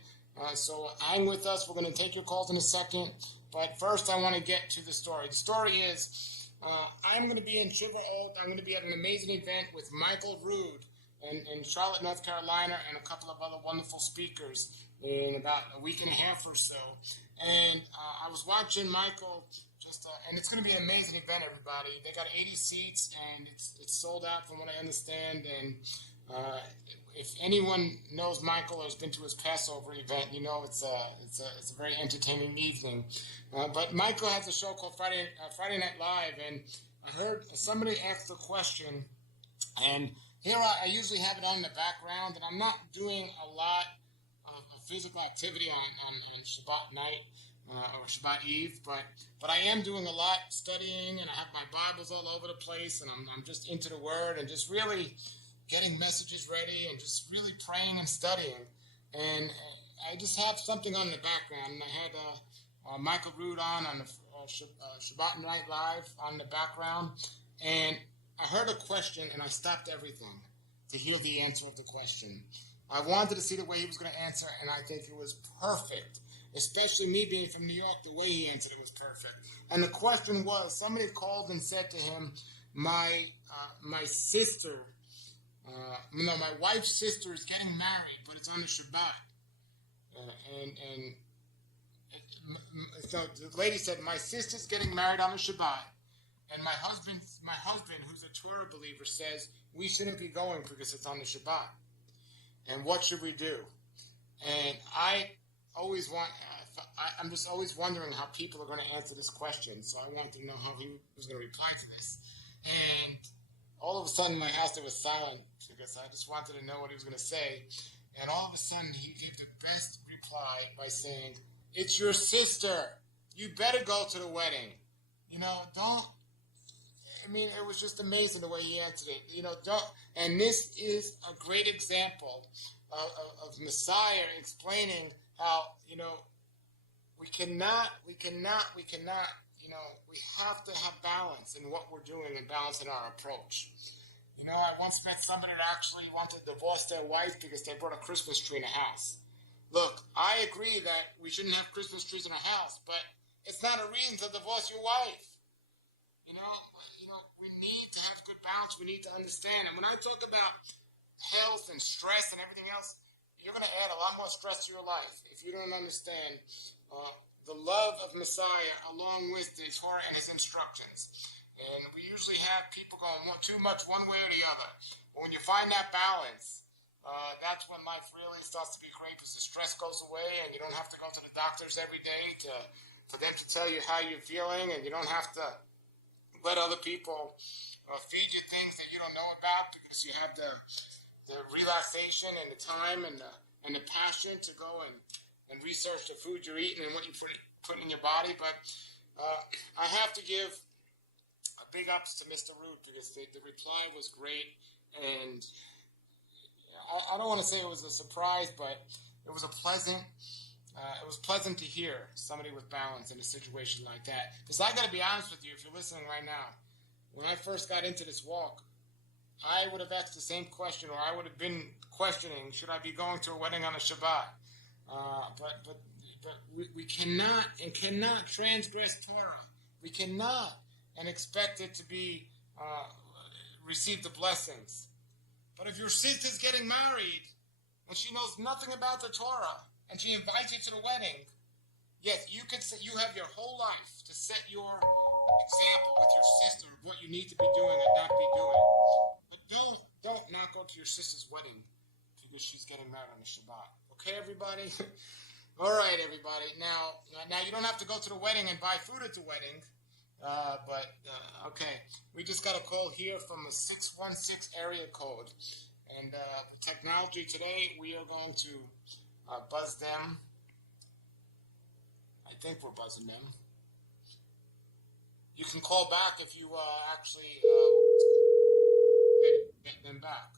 So hang with us. We're going to take your calls in a second. But first, I want to get to the story. The story is I'm going to be in Shiver Oak. I'm going to be at an amazing event with Michael Rood in Charlotte, North Carolina, and a couple of other wonderful speakers in about a week and a half or so. And I was watching Michael and it's going to be an amazing event, everybody. They got 80 seats, and it's sold out from what I understand. And if anyone knows Michael or has been to his Passover event, you know it's a very entertaining evening. But Michael has a show called Friday Night Live, and I heard somebody asked a question, and here I usually have it on in the background, and I'm not doing a lot of physical activity on Shabbat night. Or Shabbat Eve, but I am doing a lot studying, and I have my Bibles all over the place, and I'm just into the Word and just really getting messages ready and just really praying and studying. And I just have something on in the background. And I had Michael Rood on the Shabbat Night Live on the background, and I heard a question, and I stopped everything to hear the answer of the question. I wanted to see the way he was going to answer, and I think it was perfect. Especially me being from New York, the way he answered it was perfect. And the question was, somebody called and said to him, my sister, my wife's sister is getting married, but it's on the Shabbat. So the lady said, my sister's getting married on the Shabbat, and my husband, who's a Torah believer, says we shouldn't be going because it's on the Shabbat. And what should we do? And I'm just always wondering how people are going to answer this question. So I wanted to know how he was going to reply to this. And all of a sudden, my house was silent because I just wanted to know what he was going to say. And all of a sudden, he gave the best reply by saying, "It's your sister. You better go to the wedding. mean, it was just amazing the way he answered it. And this is a great example of Messiah explaining how, we have to have balance in what we're doing and balance in our approach. I once met somebody that actually wanted to divorce their wife because they brought a Christmas tree in the house. Look, I agree that we shouldn't have Christmas trees in our house, but it's not a reason to divorce your wife. We need to have good balance. We need to understand. And when I talk about health and stress and everything else, you're going to add a lot more stress to your life if you don't understand the love of Messiah along with the Torah and his instructions. And we usually have people going too much one way or the other. But when you find that balance, that's when life really starts to be great because the stress goes away and you don't have to go to the doctors every day for them to tell you how you're feeling, and you don't have to let other people feed you things that you don't know about because you have the relaxation and the time and the passion to go and research the food you're eating and what you put in your body. But I have to give a big ups to Mr. Root because the reply was great, and I don't want to say it was a surprise, but it was pleasant to hear somebody with balance in a situation like that. Because I got to be honest with you, if you're listening right now, when I first got into this walk, I would have asked the same question, or I would have been questioning, should I be going to a wedding on a Shabbat? But we cannot transgress Torah. We cannot and expect it to be receive the blessings. But if your sister's getting married and she knows nothing about the Torah and she invites you to the wedding, yes, you have your whole life to set your example with your sister of what you need to be doing and not be doing. But don't not go to your sister's wedding because she's getting married on the Shabbat. Okay, everybody? All right, everybody. Now you don't have to go to the wedding and buy food at the wedding. Okay. We just got a call here from a 616 area code. And the technology today, we are going to buzz them. I think we're buzzing them. You can call back if you actually get them back.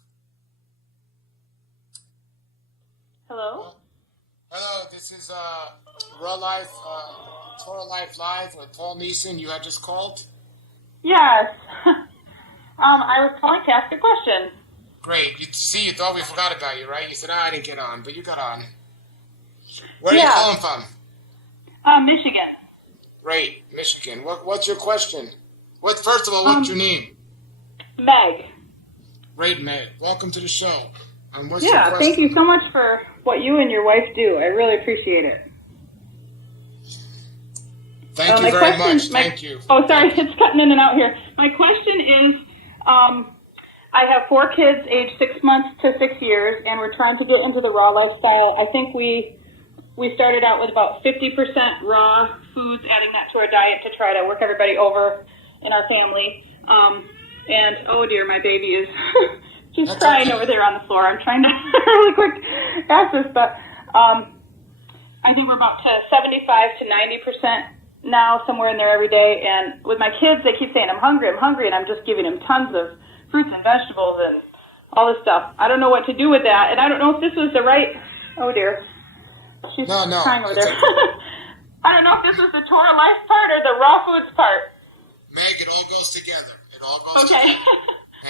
Hello? Hello, this is Real Life, Torah Life Live with Paul Nison. You had just called? Yes. I was calling to ask a question. Great. You thought we forgot about you, right? You said, I didn't get on, but you got on. Where are you calling from? Michigan. Great, Michigan. What's your question? First of all, what's your name? Meg. Great, Meg. Welcome to the show. What's your question? Thank you so much for what you and your wife do. I really appreciate it. Thank you very much. Thank you. Oh, sorry, it's cutting in and out here. My question is, I have 4 kids aged 6 months to 6 years, and we're trying to get into the raw lifestyle. I think we started out with about 50% raw foods, adding that to our diet to try to work everybody over in our family. And, oh dear, my baby is just crying over there on the floor. I'm trying to really quick ask this, but I think we're about to 75 to 90% now, somewhere in there every day. And with my kids, they keep saying, I'm hungry, and I'm just giving them tons of fruits and vegetables and all this stuff. I don't know what to do with that, and I don't know if this was the right, oh dear. She's crying over there. I don't know if this was the Torah life part or the raw foods part. Meg, it all goes together. It all goes together.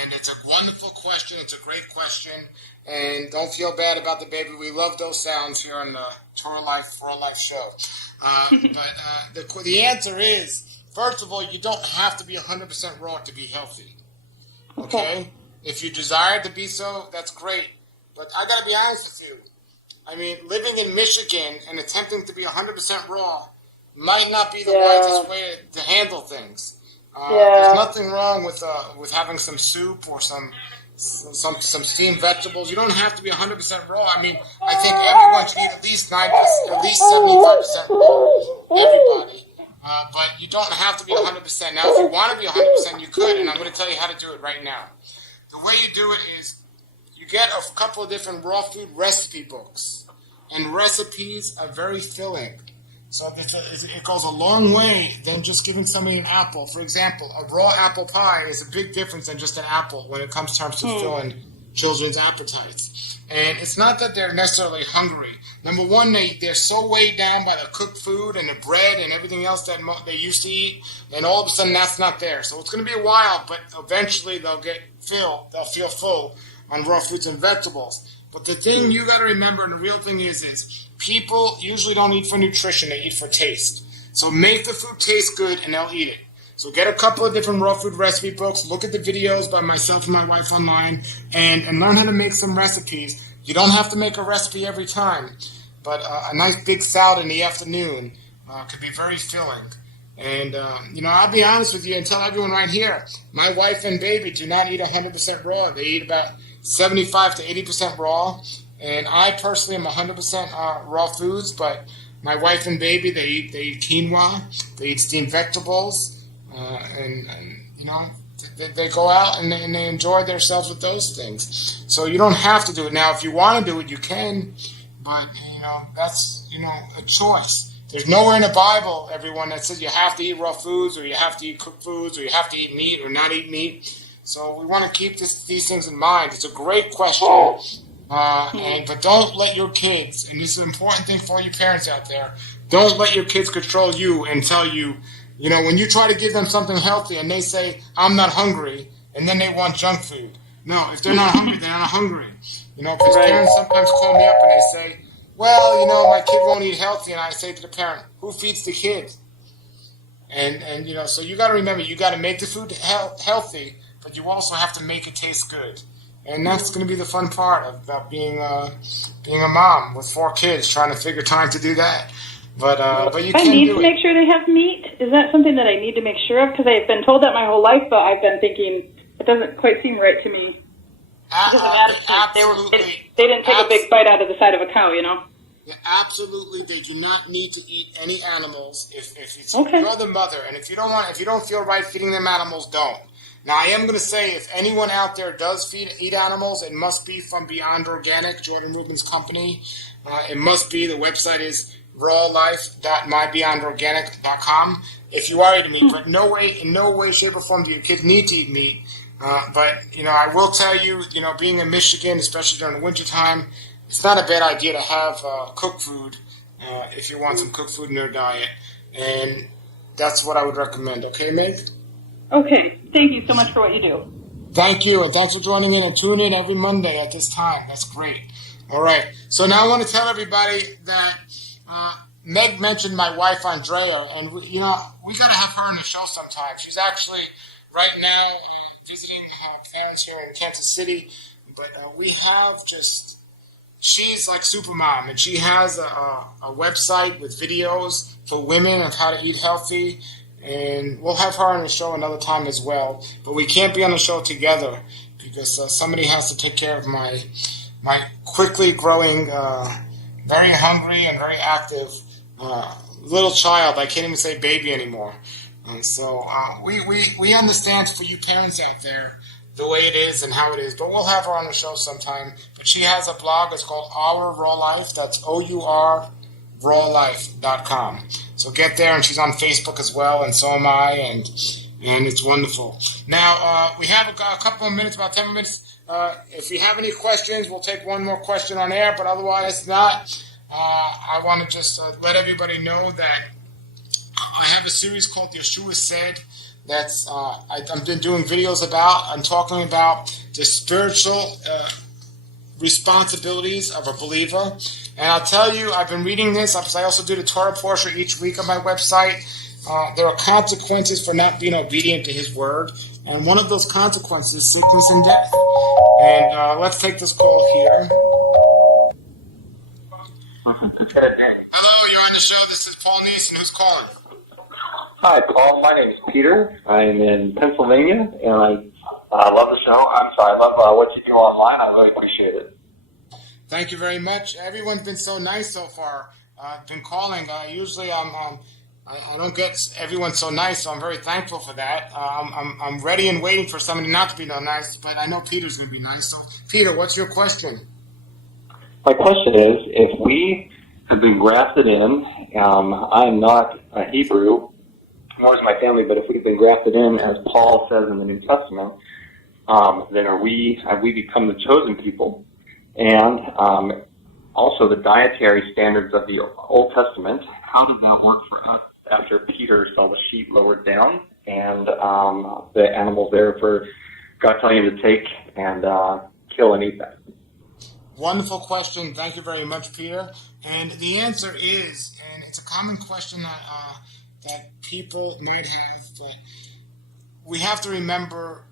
And it's a wonderful question. It's a great question. And don't feel bad about the baby. We love those sounds here on the Torah Life for All Life show. But the answer is, first of all, you don't have to be 100% raw to be healthy. Okay? If you desire to be so, that's great. But I got to be honest with you. I mean, living in Michigan and attempting to be 100% raw might not be the wisest way to handle things. There's nothing wrong with having some soup or some steamed vegetables. You don't have to be 100% raw. I mean, I think everyone should eat at least 75% raw. Everybody. But you don't have to be 100%. Now, if you want to be 100%, you could, and I'm going to tell you how to do it right now. The way you do it is you get a couple of different raw food recipe books, and recipes are very filling. So it goes a long way than just giving somebody an apple. For example, a raw apple pie is a big difference than just an apple when it comes to filling children's appetites. And it's not that they're necessarily hungry. Number one, they're so weighed down by the cooked food and the bread and everything else that they used to eat, and all of a sudden that's not there. So it's going to be a while, but eventually they'll feel full on raw fruits and vegetables. But the thing you got to remember, and the real thing is people usually don't eat for nutrition, they eat for taste. So make the food taste good and they'll eat it. So get a couple of different raw food recipe books, look at the videos by myself and my wife online, and learn how to make some recipes. You don't have to make a recipe every time, but a nice big salad in the afternoon could be very filling. And, I'll be honest with you and tell everyone right here, my wife and baby do not eat 100% raw. They eat about 75 to 80% raw. And I personally am 100% raw foods, but my wife and baby, they eat quinoa, they eat steamed vegetables, they go out and they enjoy themselves with those things. So you don't have to do it. Now, if you want to do it, you can, but, that's, a choice. There's nowhere in the Bible, everyone, that says you have to eat raw foods or you have to eat cooked foods or you have to eat meat or not eat meat. So we want to keep these things in mind. It's a great question. But don't let your kids, and this is an important thing for you parents out there, don't let your kids control you and tell you, when you try to give them something healthy and they say, I'm not hungry, and then they want junk food. No, if they're not hungry, they're not hungry. Because parents sometimes call me up and they say, well, my kid won't eat healthy, and I say to the parent, who feeds the kid? And so you got to remember, you got to make the food healthy, but you also have to make it taste good. And that's going to be the fun part of being a mom with 4 kids, trying to figure time to do that. But you can do it. I need to make sure they have meat. Is that something that I need to make sure of? Because I've been told that my whole life, but I've been thinking it doesn't quite seem right to me. Absolutely. They didn't take a big bite out of the side of a cow, Yeah, absolutely, they do not need to eat any animals if you're the mother, and if you don't feel right feeding them animals, don't. Now, I am going to say, if anyone out there does eat animals, it must be from Beyond Organic, Jordan Rubin's company. It must be. The website is rawlife.mybeyondorganic.com. If you are eating meat, but in no way, shape, or form do your kids need to eat meat. But I will tell you, being in Michigan, especially during the wintertime, it's not a bad idea to have cooked food if you want some cooked food in your diet. And that's what I would recommend. Okay, Meg? Okay. Thank you so much for what you do. Thank you, and thanks for joining in and tuning in every Monday at this time. That's great. All right. So now I want to tell everybody that Meg mentioned my wife, Andrea, and we got to have her on the show sometime. She's actually right now visiting her parents here in Kansas City, but we have she's like Supermom, and she has a website with videos for women of how to eat healthy, and we'll have her on the show another time as well. But we can't be on the show together because somebody has to take care of my quickly growing, very hungry and very active little child. I can't even say baby anymore. So we understand for you parents out there the way it is and how it is, but we'll have her on the show sometime. But she has a blog. It's called Our Raw Life. That's OURrawlife.com. So get there, and she's on Facebook as well, and so am I, and it's wonderful. Now we have a couple of minutes, about 10 minutes. If you have any questions, we'll take one more question on air, but otherwise not. I want to just let everybody know that I have a series called Yeshua Said that's I've been doing videos about. I'm talking about the spiritual responsibilities of a believer. And I'll tell you, I've been reading this because I also do the Torah portion each week on my website. There are consequences for not being obedient to His word. And one of those consequences is sickness and death. And let's take this call here. Hello, you're on the show. This is Paul Nison. Who's calling? Hi, Paul. My name is Peter. I'm in Pennsylvania, and I love the show. I love what you do online. I really appreciate it. Thank you very much. Everyone's been so nice so far. Been calling. Usually I don't get everyone so nice, so I'm very thankful for that. I'm ready and waiting for somebody not to be no nice, but I know Peter's going to be nice. So, Peter, what's your question? My question is, if we have been grafted in I'm not a Hebrew, nor is my family, but if we've been grafted in, as Paul says in the New Testament, then have we become the chosen people. And also the dietary standards of the Old Testament, how did that work for us after Peter saw the sheep lowered down and the animals there for God telling him to take and kill and eat them? Wonderful question. Thank you very much, Peter. And the answer is, and it's a common question that people might have, but we have to remember,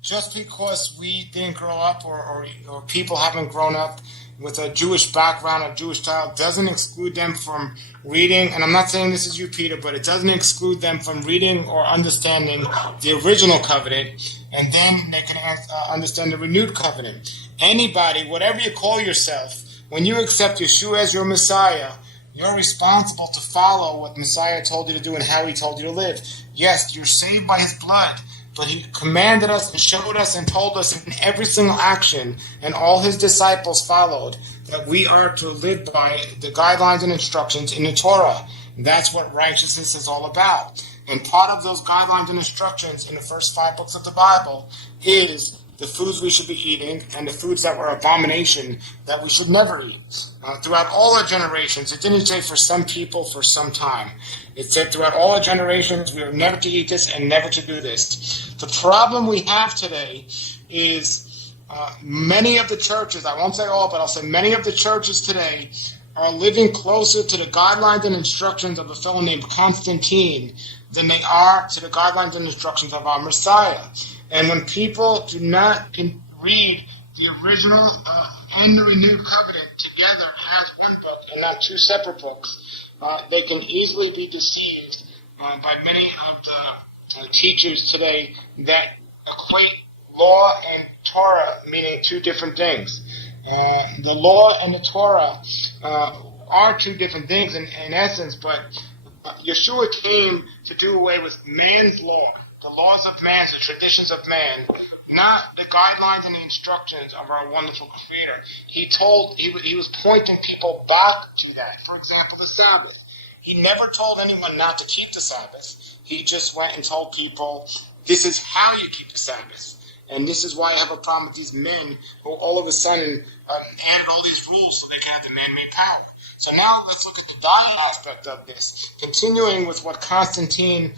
just because we didn't grow up or people haven't grown up with a Jewish background or Jewish child doesn't exclude them from reading, and I'm not saying this is you, Peter, but it doesn't exclude them from reading or understanding the original covenant, and then they can understand the renewed covenant. Anybody, whatever you call yourself, when you accept Yeshua as your Messiah, you're responsible to follow what Messiah told you to do and how he told you to live. Yes, you're saved by his blood, but he commanded us and showed us and told us in every single action, and all his disciples followed, that we are to live by the guidelines and instructions in the Torah. That's what righteousness is all about. And part of those guidelines and instructions in the first 5 books of the Bible is the foods we should be eating and the foods that were abomination that we should never eat. Throughout all our generations, it didn't say for some people for some time. It said throughout all our generations we are never to eat this and never to do this. The problem we have today is many of the churches, I won't say all, but I'll say many of the churches today are living closer to the guidelines and instructions of a fellow named Constantine than they are to the guidelines and instructions of our Messiah. And when people do not read the original and the renewed covenant together as one book and not 2 separate books, they can easily be deceived by many of the teachers today that equate law and Torah meaning 2 different things. The law and the Torah are 2 different things in essence, but Yeshua came to do away with man's law, the laws of man, the traditions of man, not the guidelines and the instructions of our wonderful Creator. He was pointing people back to that. For example, the Sabbath. He never told anyone not to keep the Sabbath. He just went and told people, this is how you keep the Sabbath. And this is why I have a problem with these men who all of a sudden added all these rules so they can have the man-made power. So now let's look at the diet aspect of this, continuing with what Constantine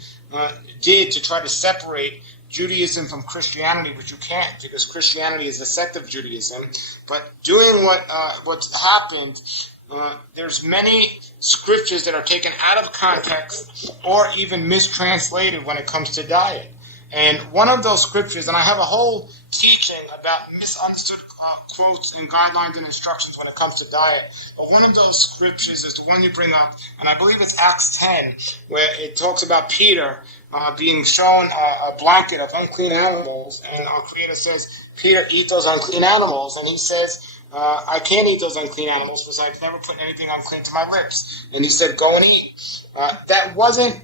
did to try to separate Judaism from Christianity, which you can't because Christianity is a sect of Judaism. But doing what's happened, there's many scriptures that are taken out of context or even mistranslated when it comes to diet. And one of those scriptures, and I have a whole teaching about misunderstood quotes and guidelines and instructions when it comes to diet, but one of those scriptures is the one you bring up, and I believe it's Acts 10, where it talks about Peter being shown a blanket of unclean animals, and our Creator says, Peter, eat those unclean animals, and he says, I can't eat those unclean animals because I've never put anything unclean to my lips. And he said, go and eat. That wasn't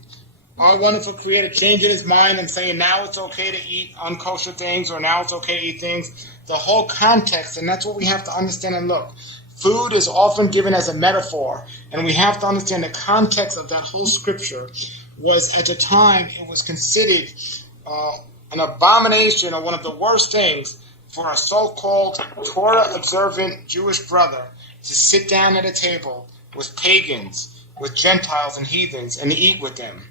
our wonderful Creator changing his mind and saying now it's okay to eat unkosher things or now it's okay to eat things. The whole context, and that's what we have to understand and look. Food is often given as a metaphor, and we have to understand the context of that whole scripture was at the time it was considered an abomination or one of the worst things for a so-called Torah-observant Jewish brother to sit down at a table with pagans, with Gentiles and heathens, and eat with them.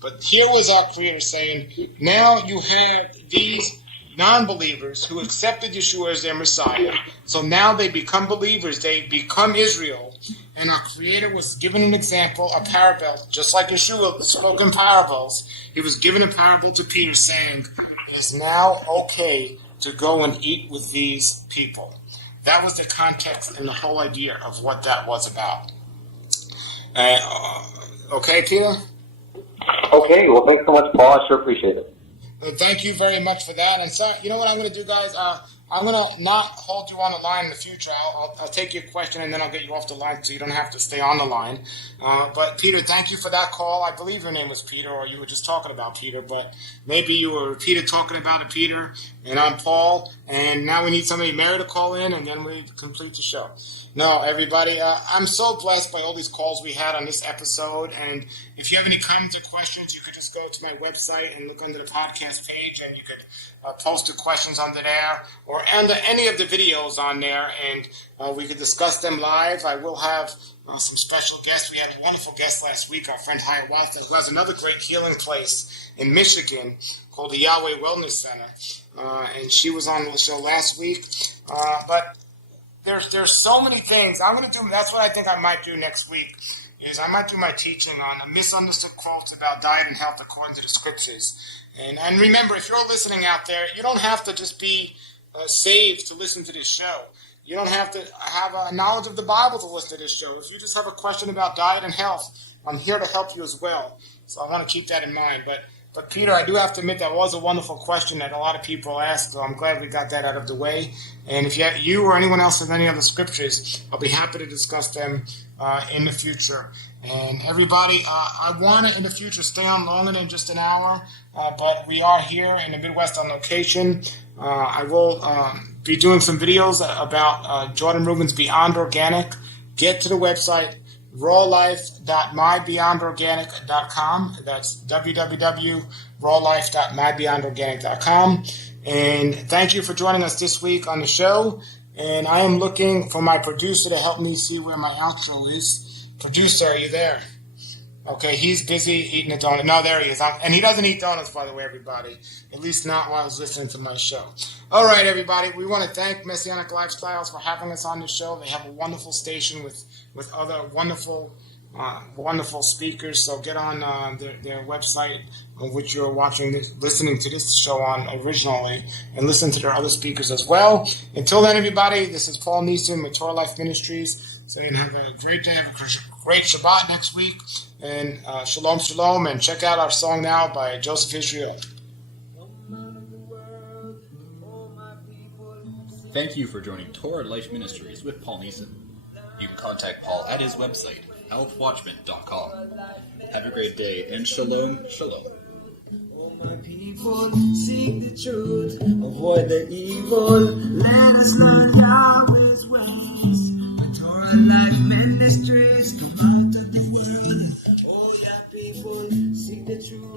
But here was our Creator saying, now you have these non-believers who accepted Yeshua as their Messiah, so now they become believers, they become Israel, and our Creator was given an example, a parable, just like Yeshua spoke in parables. He was given a parable to Peter saying, it's now okay to go and eat with these people. That was the context and the whole idea of what that was about. Okay, Peter? Okay, well, thanks so much, Paul. I sure appreciate it. Well, thank you very much for that. And so, you know what I'm going to do, guys? I'm going to not hold you on the line in the future. I'll take your question and then I'll get you off the line so you don't have to stay on the line. But Peter, thank you for that call. I believe your name was Peter, or you were just talking about Peter, but maybe you were Peter talking about a Peter, and I'm Paul, and now we need somebody married to call in, and then we complete the show. No, everybody, I'm so blessed by all these calls we had on this episode. And if you have any comments or questions, you could just go to my website and look under the podcast page, and you could post the questions under there or under any of the videos on there, and we could discuss them live. I will have some special guests. We had a wonderful guest last week, our friend Hiawatha, who has another great healing place in Michigan called the Yahweh Wellness Center. And she was on the show last week. But there's so many things I'm going to do. That's what I think I might do next week. Is I might do my teaching on misunderstood quotes about diet and health according to the scriptures. And remember, if you're listening out there, you don't have to just be saved to listen to this show. You don't have to have a knowledge of the Bible to listen to this show. If you just have a question about diet and health, I'm here to help you as well. So I want to keep that in mind. But Peter, I do have to admit that was a wonderful question that a lot of people asked, so I'm glad we got that out of the way. And if you or anyone else has any other scriptures, I'll be happy to discuss them in the future. And everybody, I want to in the future stay on longer than just an hour, but we are here in the Midwest on location. I will be doing some videos about Jordan Rubin's Beyond Organic. Get to the website, rawlife.mybeyondorganic.com. That's www.rawlife.mybeyondorganic.com. And thank you for joining us this week on the show. And I am looking for my producer to help me see where my outro is. Producer, are you there? Okay, he's busy eating a donut. No, there he is. And he doesn't eat donuts, by the way, everybody. At least not while he's listening to my show. All right, everybody. We want to thank Messianic Lifestyles for having us on the show. They have a wonderful station with other wonderful speakers. So get on their website, on which you're listening to this show on originally, and listen to their other speakers as well. Until then, everybody, this is Paul Nison with Torah Life Ministries. So you have a great day. Have a great Shabbat next week. And shalom, shalom. And check out our song now by Joseph Israel. Thank you for joining Torah Life Ministries with Paul Nison. You can contact Paul at his website, healthwatchman.com. Have a great day, and shalom, shalom. Oh, my people, seek the truth, avoid the evil. Let us learn Yahweh's ways. The Torah Life Ministries come out of the world. Oh, yeah, people, seek the truth.